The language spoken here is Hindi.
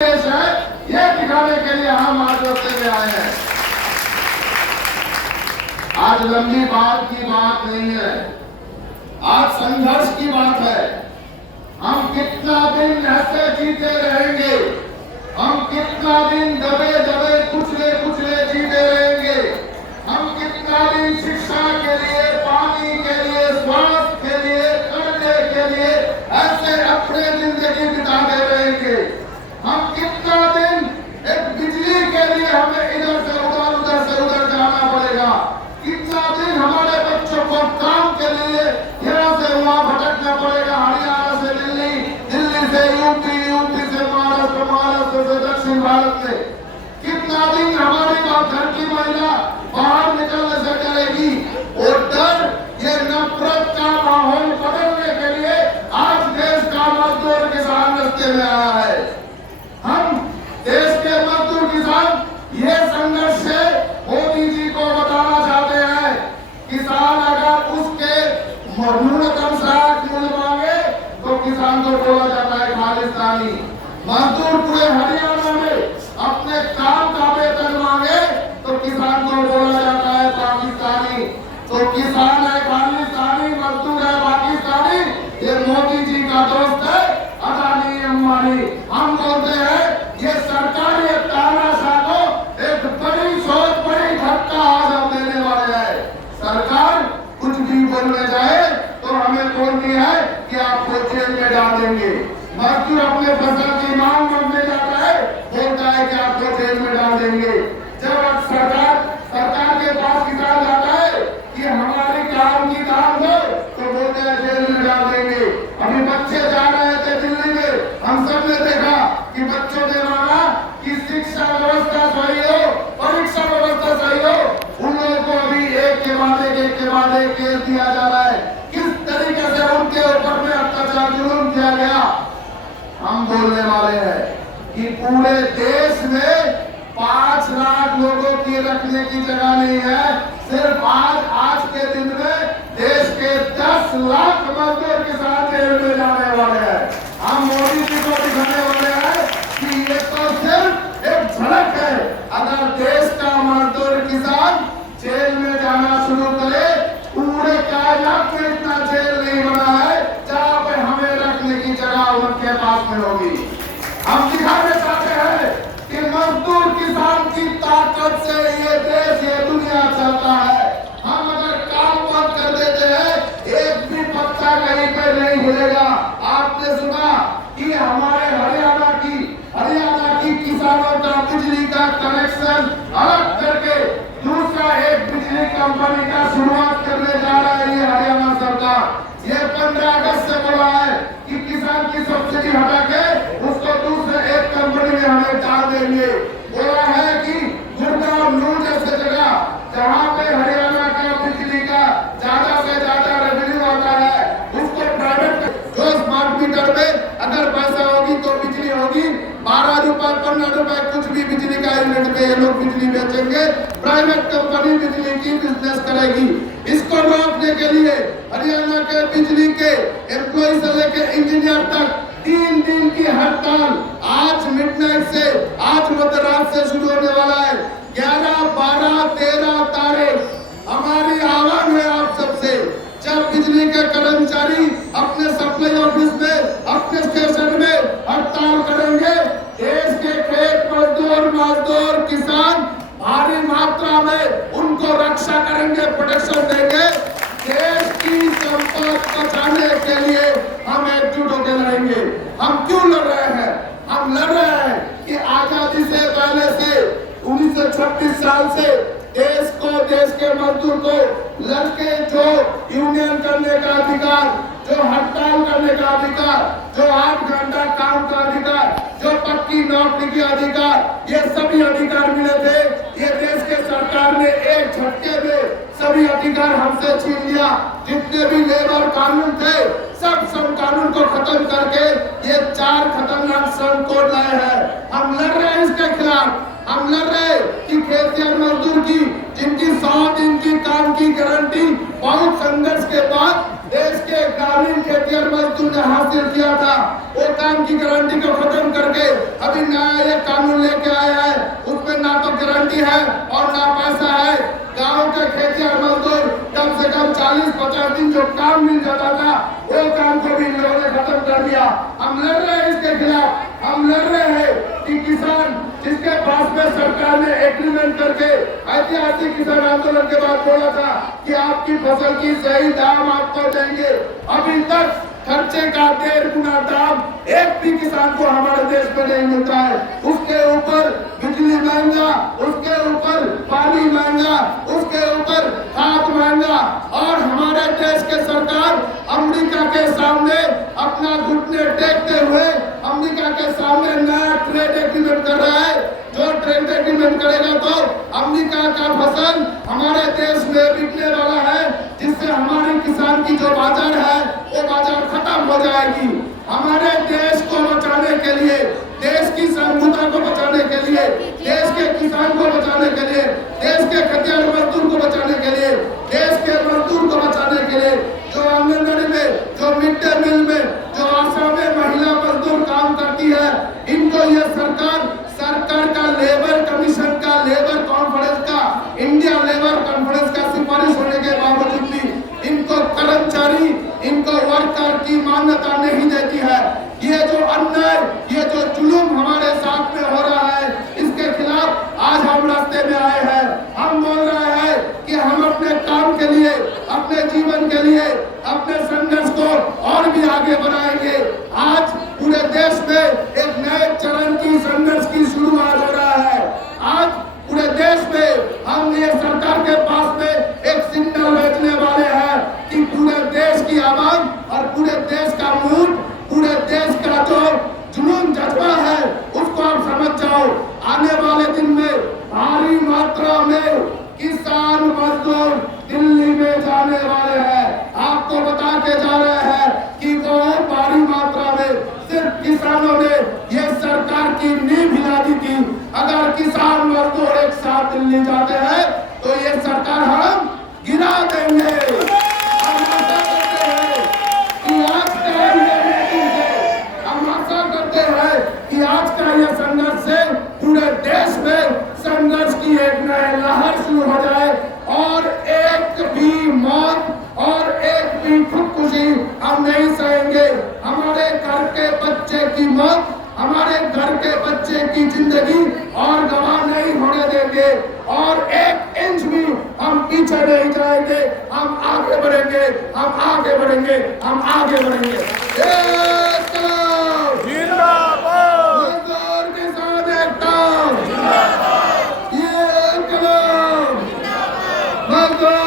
देश है, ये दिखाने के लिए हम आज रास्ते में आए हैं। आज लंबी बात की बात नहीं है, आज संघर्ष की बात है। हम कितना दिन ऐसे जीते रहेंगे, हम कितना दिन दबे दबे कुचले कुचले जीते रहेंगे, हम कितना दिन शिक्षा के लिए, पानी के लिए, स्वास्थ्य के लिए, कर्जे के लिए ऐसे अपने जिंदगी बिताते रहेंगे। हम कितना दिन एक बिजली के लिए हमें इधर से उधर जाना पड़ेगा, कितना दिन हमारे बच्चों को काम के लिए यहाँ से वहाँ भटकना पड़ेगा, हरियाणा से दिल्ली, दिल्ली से यूपी, यूपी से महाराष्ट्र, महाराष्ट्र से दक्षिण भारत में। कितना दिन हमारी घर की महिला बाहर निकलने से डरेगी। और डर, ये नफरत का माहौल बदलने के लिए आज देश का मजदूर किसान रास्ते में आया है। हम देश के मजदूर किसान ये संघर्ष से मोदी जी को बताना चाहते हैं, किसान अगर उसके न्यूनतम सहायक मूल्य मांगे तो किसान को बोला जाता है खालिस्तानी। मजदूर पूरे हरियाणा में अपने काम का वेतन मांगे तो किसान को बोला जाता है पाकिस्तानी। तो किसान है खालिस्तानी, मजदूर है पाकिस्तानी, ये मोदी जी का दोस्त है अदानी अंबानी। हम बोलते हैं ये सरकारी तानाशाह को एक बड़ी सोच, बड़ी धक्का आज हम देने वाले हैं। सरकार कुछ भी बोलने जाए तो हमें बोलनी है कि आपको जेल में डाल देंगे। मजदूर अपने फसल की मांग मांगने जाता है, बोलता है कि आपको जेल में डाल देंगे। जब सरकार के पास किसान जाता है कि हमारी काम की दाम दो तो बोलते हैं जेल में डाल देंगे। अभी बच्चे जा रहे थे दिल्ली में, हम सब ने देखा कि बच्चों ने मांगा कि शिक्षा व्यवस्था सही हो, परीक्षा व्यवस्था सही हो। उन लोगों को अभी एक के बाद एक केस दिया जा रहा है। किस तरीके से उनके ऊपर में अत्याचार जुल्म किया गया। हम बोलने वाले हैं कि पूरे देश में 5 लाख लोगों की रखने की जगह नहीं है। सिर्फ आज के दिन में देश के 10 लाख मजदूर किसान जेल में जाने वाले हैं। हम मोदी जी को दिखाने वाले हैं कि ये तो सिर्फ एक झलक है। अगर देश का मजदूर किसान जेल में जाना शुरू करे, पूरे कायनात में इतना जेल नहीं बना है जहाँ पे हमें रखने की जगह उनके पास में होगी। हम दिखाने चाहते हैं कि मजदूर किसान की ताकत से ये देश, ये दुनिया चलता है। हम अगर काम बंद कर देते हैं, एक भी पत्ता कहीं पे नहीं हिलेगा। आपने सुना कि हमारे हरियाणा की किसानों का बिजली का कनेक्शन अलग करके दूसरा एक बिजली कंपनी का शुरुआत करने जा रहा है ये हरियाणा सरकार। ये 15 अगस्त से बोला है कि किसान की सब्सिडी हटा के उसको दूसरे एक कंपनी में हमें डाल देंगे। बोला है कि गुड़गांव नूर जैसे जगह जहाँ पे हरियाणा का बिजली का ज्यादा से ज्यादा रेवेन्यू आता है, उसको प्राइवेट जो स्मार्ट मीटर में अगर पैसा होगी तो बिजली होगी। 12 रुपए 15 रुपए कुछ भी बिजली का यूनिट पे ये लोग बिजली बेचेंगे, प्राइवेट कंपनी बिजली की बिजनेस करेगी। इसको रोकने के लिए हरियाणा के बिजली के एम्प्लॉय से लेकर इंजीनियर तक 3 दिन की हड़ताल आज मिडनाइट से, आज मध्यरात से शुरू होने वाला है। 11, 12, 13 तारीख हमारी आह्वान है आप सबसे। जब बिजली के कर्मचारी अपने सप्लाई ऑफिस में, अपने स्टेशन में हड़ताल करेंगे, देश के खेत मजदूर किसान भारी मात्रा में उनको रक्षा करेंगे, प्रोटेक्शन देंगे। देश की संपत्ति बचाने के लिए हम एकजुट होकर लड़ेंगे। हम क्यों लड़ रहे हैं? हम लड़ रहे हैं कि आजादी से पहले से 1936 साल से देश को, देश के मजदूर को लड़के जो यूनियन करने का अधिकार, जो हड़ताल करने का अधिकार, जो 8 घंटा काम का अधिकार, जो पक्की नौकरी के अधिकार, ये सभी अधिकार मिले थे। ये देश के सरकार ने एक झटके में सभी अधिकार हमसे छीन लिया। जितने भी लेबर कानून थे सब श्रम कानून को खत्म करके ये 4 खतरनाक श्रम कोड लाए हैं। हम लड़ रहे हैं इसके खिलाफ। हम लड़ रहे कि खेतिहर मजदूर की, जिनकी 100 दिन की काम की गारंटी बहुत संघर्ष के बाद देश के ग्रामीण खेतिहर मजदूर ने हासिल किया था, वो काम की गारंटी को खत्म करके अभी नया ये कानून लेके आया है। उसमें ना तो गारंटी है और ना पैसा है। गांव के खेतिहर मजदूर कम से कम 40-50 दिन जो काम मिल जाता था, वो काम को भी इन लोगों ने खत्म कर दिया। हम लड़ रहे हैं इसके खिलाफ। हम लड़ रहे हैं कि किसान जिसके पास में सरकार ने एग्रीमेंट करके ऐतिहासिक किसान आंदोलन के बाद बोला था कि आपकी फसल की सही दाम आपको देंगे, अभी तक खर्चे का 1.5 गुना दाम एक भी किसान को हमारे देश में नहीं मिलता है। उसके ऊपर बिजली महंगा, उसके ऊपर पानी महंगा, उसके ऊपर खाद महंगा, और हमारे देश के सरकार अमेरिका के सामने अपना घुटने टेकते हुए अमेरिका के सामने नया ट्रेड एग्रीमेंट कर रहा है। जो ट्रेड एग्रीमेंट करेगा तो अमेरिका का फसल हमारे देश में बिकने वाला है, जिससे हमारे किसान की जो बाजार है वो बाजार खत्म हो जाएगी। हमारे देश को बचाने के लिए, देश की संप्रभुता को बचाने के लिए, देश के किसान को बचाने के लिए, देश के खेतिहर मजदूर को बचाने के लिए, देश के मजदूर को बचाने के लिए, जो आंगनबाड़ी में, जो मिड डे मील में, जो आशा में महिला मजदूर काम करती है, इनको ये सरकार का लेबर कमीशन का, लेबर कॉन्फ्रेंस का, इंडिया लेबर कॉन्फ्रेंस का सिफारिश होने के बावजूद भी इनको कर्मचारी, इनको वर्कर की मान्यता नहीं देती है। ये जो अन्याय, ये जो जुल्म हमारे साथ में हो रहा है, इसके खिलाफ आज हम रास्ते में आए हैं। हम बोल रहे हैं कि हम अपने काम के लिए, अपने जीवन के लिए, अपने संघर्ष को और भी आगे बढ़ाएंगे। आज पूरे देश में एक नए चरण की संघर्ष की शुरुआत हो रहा है। आज पूरे देश में हम ये सरकार के पास में एक सिग्नल भेजने वाले हैं कि पूरे देश की आवाम और पूरे देश का मूड, पूरे देश का जो जुनून जज्बा है, उसको आप समझ जाओ। आने वाले दिन में भारी मात्रा में किसान मजदूर दिल्ली में जाने वाले हैं। आपको बता के जा रहे हैं कि बहुत भारी मात्रा में सिर्फ किसानों ने ये सरकार की नींव हिला दी थी। अगर किसान मजदूर एक साथ दिल्ली जाते हैं तो ये सरकार हम गिरा देंगे। हम आशा करते हैं कि आज का ये मीटिंग से, हम आशा करते हैं कि आज का ये संघर्ष से पूरे देश में संघर्ष की एक नई लहर शुरू हो जाए, और एक भी मौत और एक भी खुदकुशी हम नहीं सहेंगे। हमारे घर के बच्चे की मौत, हमारे घर के बच्चे की जिंदगी और गवाह नहीं होने देंगे, और एक इंच भी हम पीछे नहीं जाएंगे। हम आगे बढ़ेंगे, हम आगे बढ़ेंगे, हम आगे बढ़ेंगे। मजदूर किसान एकता, ये इनकलाब, मजदूर